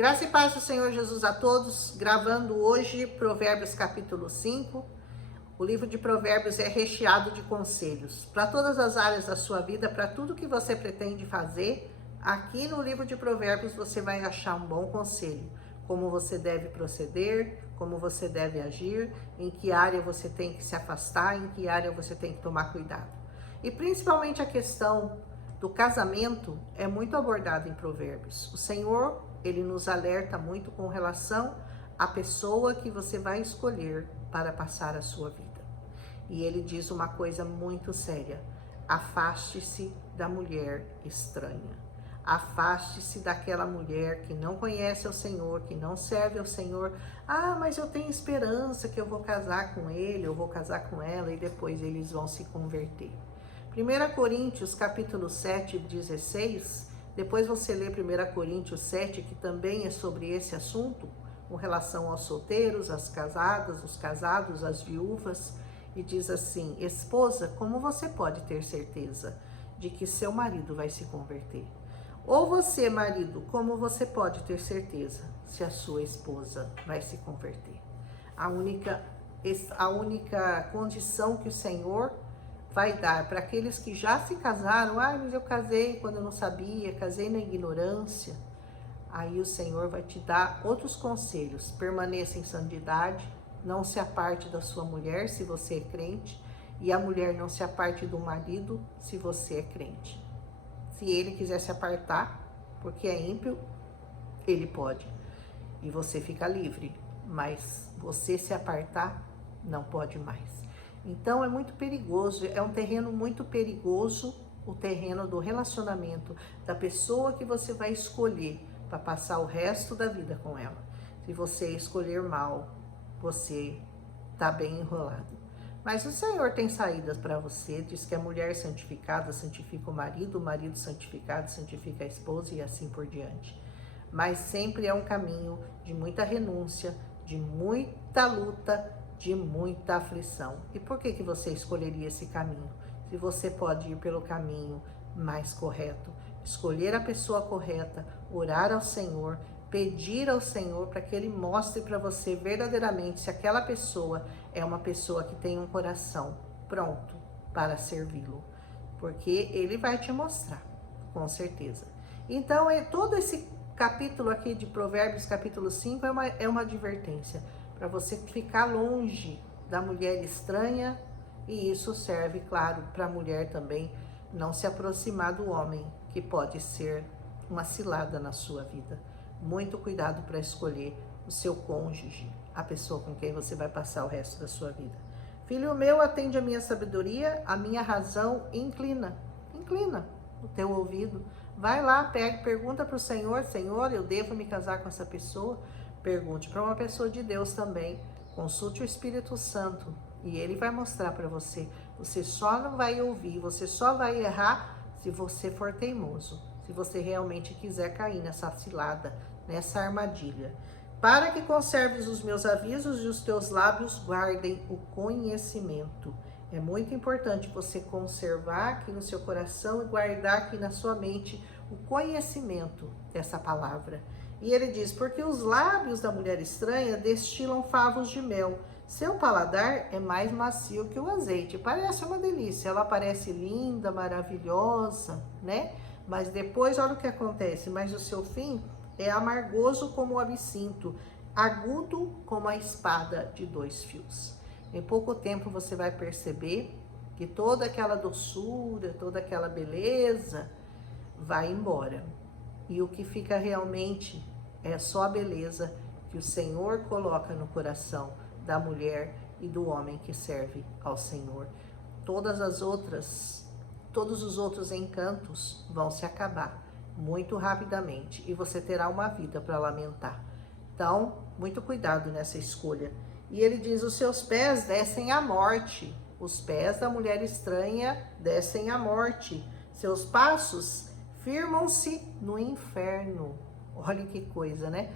Graça e paz do Senhor Jesus a todos, gravando hoje Provérbios capítulo 5. O livro de Provérbios é recheado de conselhos para todas as áreas da sua vida, para tudo que você pretende fazer. Aqui no livro de Provérbios você vai achar um bom conselho, como você deve proceder, como você deve agir, em que área você tem que se afastar, em que área você tem que tomar cuidado. E principalmente a questão do casamento é muito abordada em Provérbios. O Senhor, ele nos alerta muito com relação à pessoa que você vai escolher para passar a sua vida. E ele diz uma coisa muito séria: afaste-se da mulher estranha. Afaste-se daquela mulher que não conhece ao Senhor, que não serve ao Senhor. Ah, mas eu tenho esperança que eu vou casar com ele, eu vou casar com ela e depois eles vão se converter. 1 Coríntios capítulo 7, 16, depois você lê 1 Coríntios 7, que também é sobre esse assunto, com relação aos solteiros, às casadas, os casados, as viúvas, e diz assim: esposa, como você pode ter certeza de que seu marido vai se converter? Ou você, marido, como você pode ter certeza se a sua esposa vai se converter? A única condição que o Senhor vai dar para aqueles que já se casaram: mas eu casei quando eu não sabia, casei na ignorância. Aí o Senhor vai te dar outros conselhos: permaneça em santidade, não se aparte da sua mulher se você é crente, e a mulher não se aparte do marido se você é crente. Se ele quiser se apartar, porque é ímpio, ele pode, e você fica livre, mas você se apartar, não pode mais. Então é muito perigoso, é um terreno muito perigoso, o terreno do relacionamento, da pessoa que você vai escolher para passar o resto da vida com ela. Se você escolher mal, você está bem enrolado. Mas o Senhor tem saídas para você, diz que a mulher santificada santifica o marido santificado santifica a esposa e assim por diante. Mas sempre é um caminho de muita renúncia, de muita luta, de muita aflição. E por que você escolheria esse caminho? Se você pode ir pelo caminho mais correto, escolher a pessoa correta, orar ao Senhor, pedir ao Senhor para que Ele mostre para você verdadeiramente se aquela pessoa é uma pessoa que tem um coração pronto para servi-lo. Porque Ele vai te mostrar, com certeza. Então, todo esse capítulo aqui de Provérbios, capítulo 5, é uma advertência para você ficar longe da mulher estranha, e isso serve, claro, para a mulher também não se aproximar do homem, que pode ser uma cilada na sua vida. Muito cuidado para escolher o seu cônjuge, a pessoa com quem você vai passar o resto da sua vida. Filho meu, atende a minha sabedoria, a minha razão, inclina o teu ouvido. Vai lá, pergunta para o Senhor: Senhor, eu devo me casar com essa pessoa? Pergunte para uma pessoa de Deus também. Consulte o Espírito Santo e ele vai mostrar para você. Você só não vai ouvir, você só vai errar se você for teimoso, se você realmente quiser cair nessa cilada, nessa armadilha. Para que conserves os meus avisos e os teus lábios guardem o conhecimento. É muito importante você conservar aqui no seu coração e guardar aqui na sua mente o conhecimento dessa palavra. E ele diz: porque os lábios da mulher estranha destilam favos de mel. Seu paladar é mais macio que o azeite. Parece uma delícia, ela parece linda, maravilhosa, né? Mas depois, olha o que acontece: mas o seu fim é amargoso como o absinto, agudo como a espada de 2 fios. Em pouco tempo você vai perceber que toda aquela doçura, toda aquela beleza vai embora. E o que fica realmente é só a beleza que o Senhor coloca no coração da mulher e do homem que serve ao Senhor. Todos os outros encantos vão se acabar muito rapidamente e você terá uma vida para lamentar. Então, muito cuidado nessa escolha. E ele diz: os seus pés descem à morte. Os pés da mulher estranha descem à morte. Seus passos firmam-se no inferno. Olha que coisa, né?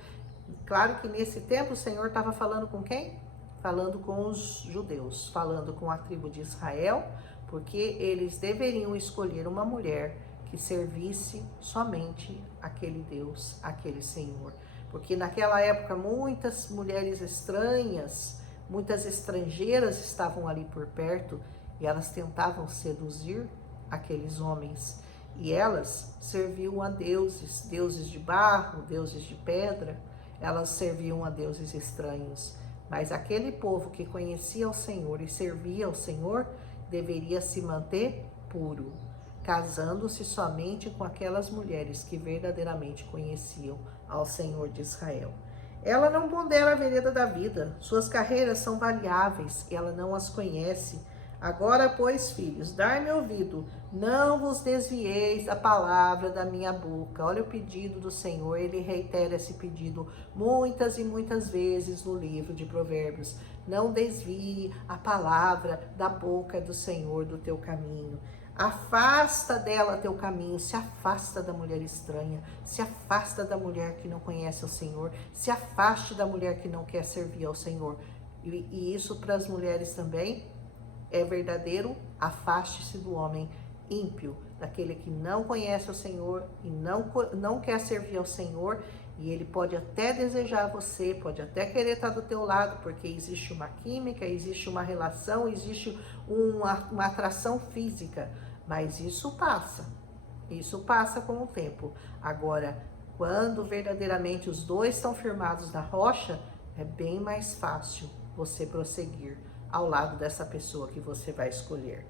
Claro que nesse tempo o Senhor estava falando com quem? Falando com os judeus, falando com a tribo de Israel, porque eles deveriam escolher uma mulher que servisse somente aquele Deus, aquele Senhor. porque naquela época muitas mulheres estranhas, muitas estrangeiras estavam ali por perto e elas tentavam seduzir aqueles homens. E elas serviam a deuses, deuses de barro, deuses de pedra, elas serviam a deuses estranhos. Mas aquele povo que conhecia o Senhor e servia ao Senhor deveria se manter puro, casando-se somente com aquelas mulheres que verdadeiramente conheciam ao Senhor de Israel. Ela não pondera a vereda da vida, suas carreiras são variáveis e ela não as conhece. Agora, pois, filhos, dai-me ouvido, não vos desvieis da palavra da minha boca. Olha o pedido do Senhor, ele reitera esse pedido muitas e muitas vezes no livro de Provérbios. Não desvie a palavra da boca do Senhor do teu caminho. Afasta dela teu caminho, se afasta da mulher estranha, se afasta da mulher que não conhece o Senhor, se afaste da mulher que não quer servir ao Senhor. E isso para as mulheres também é verdadeiro, afaste-se do homem ímpio, daquele que não conhece o Senhor e não quer servir ao Senhor, e ele pode até desejar você, pode até querer estar do teu lado, porque existe uma química, existe uma relação, existe uma atração física, mas isso passa com o tempo. Agora, quando verdadeiramente os dois estão firmados na rocha, é bem mais fácil você prosseguir ao lado dessa pessoa que você vai escolher.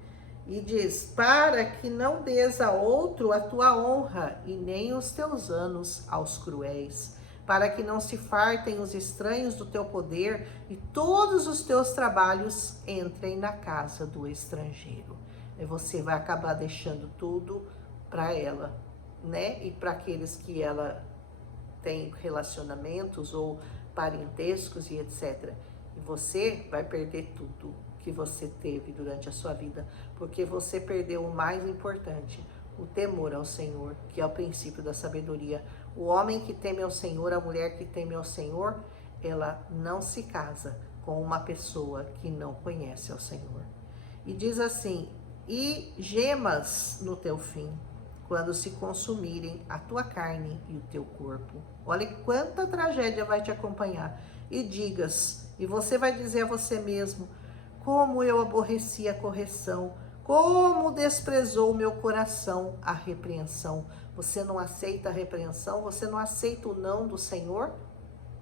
E diz, para que não des a outro a tua honra, e nem os teus anos aos cruéis, para que não se fartem os estranhos do teu poder, e todos os teus trabalhos entrem na casa do estrangeiro. E você vai acabar deixando tudo para ela, né? E para aqueles que ela tem relacionamentos ou parentescos e etc. E você vai perder tudo que você teve durante a sua vida, porque você perdeu o mais importante, o temor ao Senhor, que é o princípio da sabedoria. O homem que teme ao Senhor, a mulher que teme ao Senhor, ela não se casa com uma pessoa que não conhece ao Senhor. E diz assim, e gemas no teu fim, quando se consumirem a tua carne e o teu corpo. Olha quanta tragédia vai te acompanhar. E digas, e você vai dizer a você mesmo, como eu aborreci a correção, como desprezou o meu coração a repreensão. Você não aceita a repreensão, você não aceita o não do Senhor?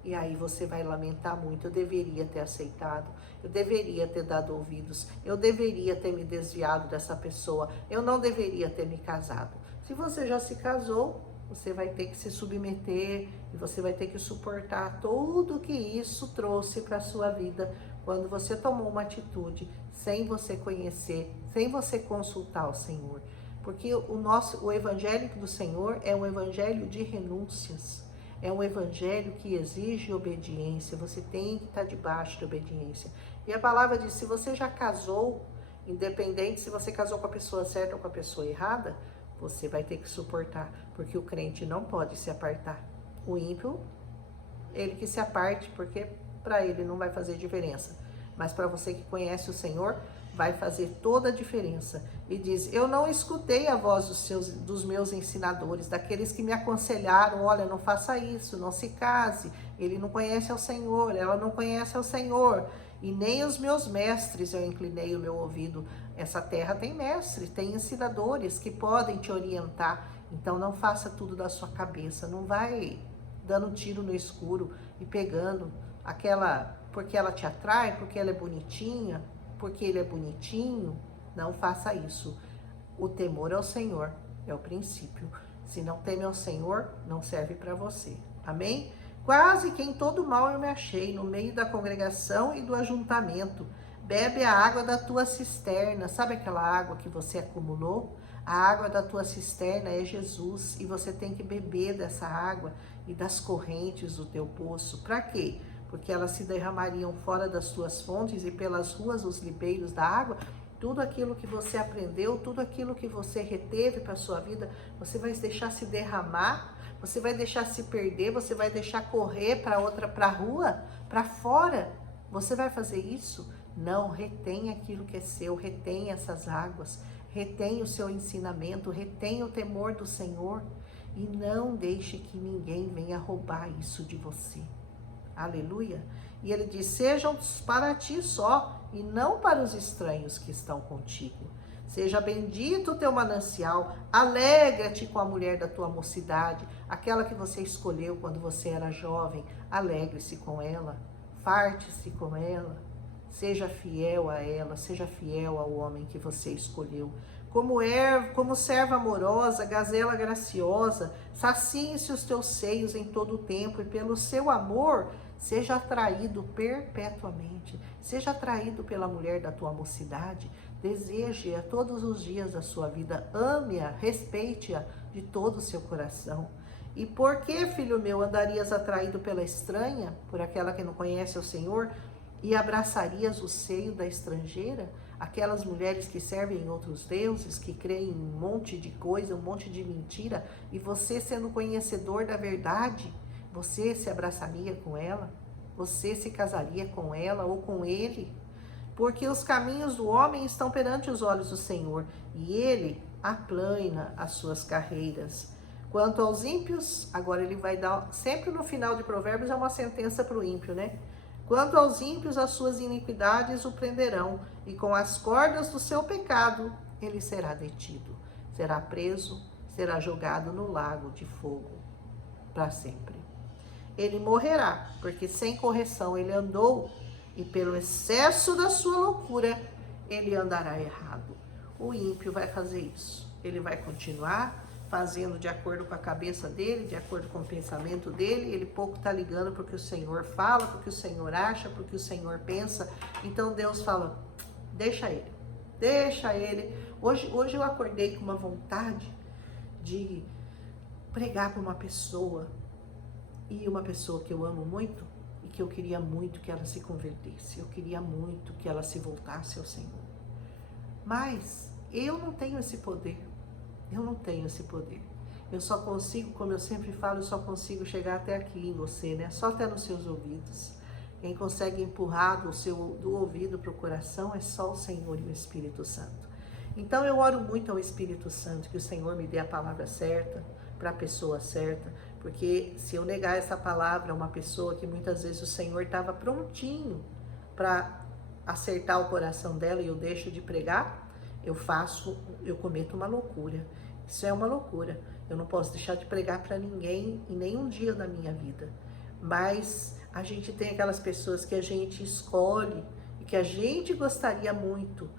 E aí você vai lamentar muito, eu deveria ter aceitado, eu deveria ter dado ouvidos, eu deveria ter me desviado dessa pessoa, eu não deveria ter me casado. Se você já se casou, você vai ter que se submeter e você vai ter que suportar tudo que isso trouxe para a sua vida quando você tomou uma atitude sem você conhecer, sem você consultar o Senhor. Porque o evangelho do Senhor é um evangelho de renúncias. É um evangelho que exige obediência, você tem que estar debaixo de obediência. E a palavra diz, se você já casou, independente se você casou com a pessoa certa ou com a pessoa errada, você vai ter que suportar, porque o crente não pode se apartar. O ímpio, ele que se aparte, porque para ele não vai fazer diferença. Mas para você que conhece o Senhor, vai fazer toda a diferença. E diz, eu não escutei a voz dos meus ensinadores, daqueles que me aconselharam, olha, não faça isso, não se case, ele não conhece ao Senhor, ela não conhece ao Senhor, e nem os meus mestres eu inclinei o meu ouvido. Essa terra tem mestres, tem ensinadores que podem te orientar, então não faça tudo da sua cabeça, não vai dando tiro no escuro e pegando aquela, porque ela te atrai, porque ela é bonitinha, porque ele é bonitinho. Não faça isso. O temor ao Senhor é o princípio. Se não teme ao Senhor, não serve para você. Amém? Quase que em todo mal eu me achei, no meio da congregação e do ajuntamento. Bebe a água da tua cisterna. Sabe aquela água que você acumulou? A água da tua cisterna é Jesus, e você tem que beber dessa água e das correntes do teu poço. Para quê? Porque elas se derramariam fora das tuas fontes, e pelas ruas os ribeiros da água. Tudo aquilo que você aprendeu, tudo aquilo que você reteve para a sua vida, você vai deixar se derramar, você vai deixar se perder, você vai deixar correr para a rua, para fora. Você vai fazer isso? Não, retém aquilo que é seu, retém essas águas, retém o seu ensinamento, retém o temor do Senhor. e não deixe que ninguém venha roubar isso de você. Aleluia. E ele diz, sejam para ti só e não para os estranhos que estão contigo. Seja bendito o teu manancial, alegra-te com a mulher da tua mocidade, aquela que você escolheu quando você era jovem, alegre-se com ela, farte-se com ela, seja fiel a ela, seja fiel ao homem que você escolheu. Como serva amorosa, gazela graciosa, sacie-se os teus seios em todo o tempo e pelo seu amor seja atraído perpetuamente, seja atraído pela mulher da tua mocidade, deseje-a todos os dias da sua vida, ame-a, respeite-a de todo o seu coração. E por que, filho meu, andarias atraído pela estranha, por aquela que não conhece o Senhor, e abraçarias o seio da estrangeira? Aquelas mulheres que servem outros deuses, que creem em um monte de coisa, um monte de mentira, e você sendo conhecedor da verdade, você se abraçaria com ela? Você se casaria com ela ou com ele? Porque os caminhos do homem estão perante os olhos do Senhor, e ele aplana as suas carreiras. Quanto aos ímpios, agora ele vai dar, sempre no final de Provérbios é uma sentença para o ímpio, né? Quanto aos ímpios, as suas iniquidades o prenderão, e com as cordas do seu pecado ele será detido. Será preso, será jogado no lago de fogo para sempre. Ele morrerá, porque sem correção ele andou, e pelo excesso da sua loucura ele andará errado. O ímpio vai fazer isso. Ele vai continuar fazendo de acordo com a cabeça dele, de acordo com o pensamento dele. Ele pouco está ligando para o que o Senhor fala, para o que o Senhor acha, para o que o Senhor pensa. Então Deus fala, deixa ele, deixa ele. Hoje eu acordei com uma vontade de pregar para uma pessoa, e uma pessoa que eu amo muito, e que eu queria muito que ela se convertesse, eu queria muito que ela se voltasse ao Senhor. Mas eu não tenho esse poder, eu não tenho esse poder. Eu só consigo, como eu sempre falo, eu só consigo chegar até aqui em você, né? Só até nos seus ouvidos. Quem consegue empurrar do ouvido para o coração é só o Senhor e o Espírito Santo. Então eu oro muito ao Espírito Santo, que o Senhor me dê a palavra certa, para a pessoa certa, porque se eu negar essa palavra a uma pessoa que muitas vezes o Senhor estava prontinho para acertar o coração dela e eu deixo de pregar, eu cometo uma loucura. Isso é uma loucura. Eu não posso deixar de pregar para ninguém em nenhum dia da minha vida. Mas a gente tem aquelas pessoas que a gente escolhe e que a gente gostaria muito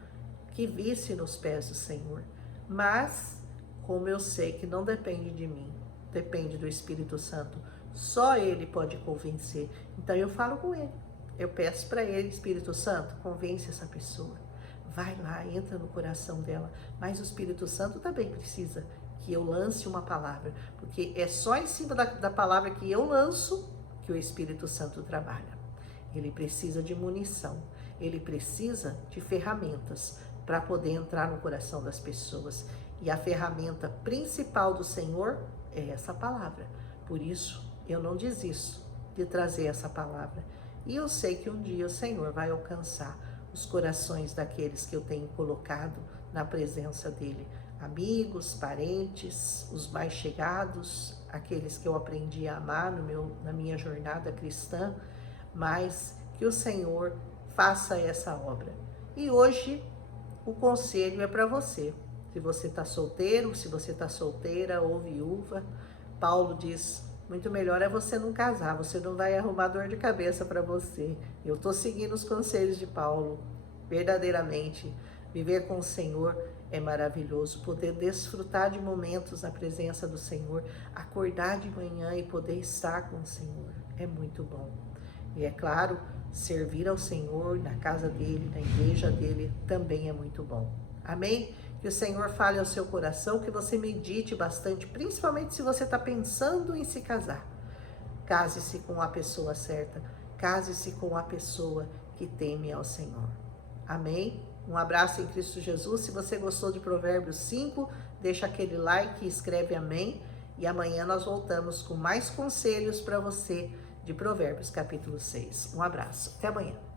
que visse nos pés do Senhor. Mas, como eu sei que não depende de mim, depende do Espírito Santo, só Ele pode convencer. Então eu falo com Ele, eu peço para Ele, Espírito Santo, convence essa pessoa. Vai lá, entra no coração dela. Mas o Espírito Santo também precisa que eu lance uma palavra, porque é só em cima da palavra que eu lanço que o Espírito Santo trabalha. Ele precisa de munição, ele precisa de ferramentas para poder entrar no coração das pessoas. E a ferramenta principal do Senhor é essa palavra. Por isso, eu não desisto de trazer essa palavra. E eu sei que um dia o Senhor vai alcançar os corações daqueles que eu tenho colocado na presença dEle. Amigos, parentes, os mais chegados, aqueles que eu aprendi a amar na minha jornada cristã, mas que o Senhor faça essa obra. E hoje o conselho é para você. Se você está solteiro, se você está solteira ou viúva, Paulo diz, muito melhor é você não casar, você não vai arrumar dor de cabeça para você. Eu estou seguindo os conselhos de Paulo, verdadeiramente. Viver com o Senhor é maravilhoso, poder desfrutar de momentos na presença do Senhor, acordar de manhã e poder estar com o Senhor, é muito bom. E é claro, servir ao Senhor na casa dEle, na igreja dEle, também é muito bom. Amém? Que o Senhor fale ao seu coração, que você medite bastante, principalmente se você está pensando em se casar. Case-se com a pessoa certa, case-se com a pessoa que teme ao Senhor. Amém? Um abraço em Cristo Jesus. Se você gostou de Provérbios 5, deixa aquele like e escreve amém. E amanhã nós voltamos com mais conselhos para você de Provérbios capítulo 6. Um abraço. Até amanhã.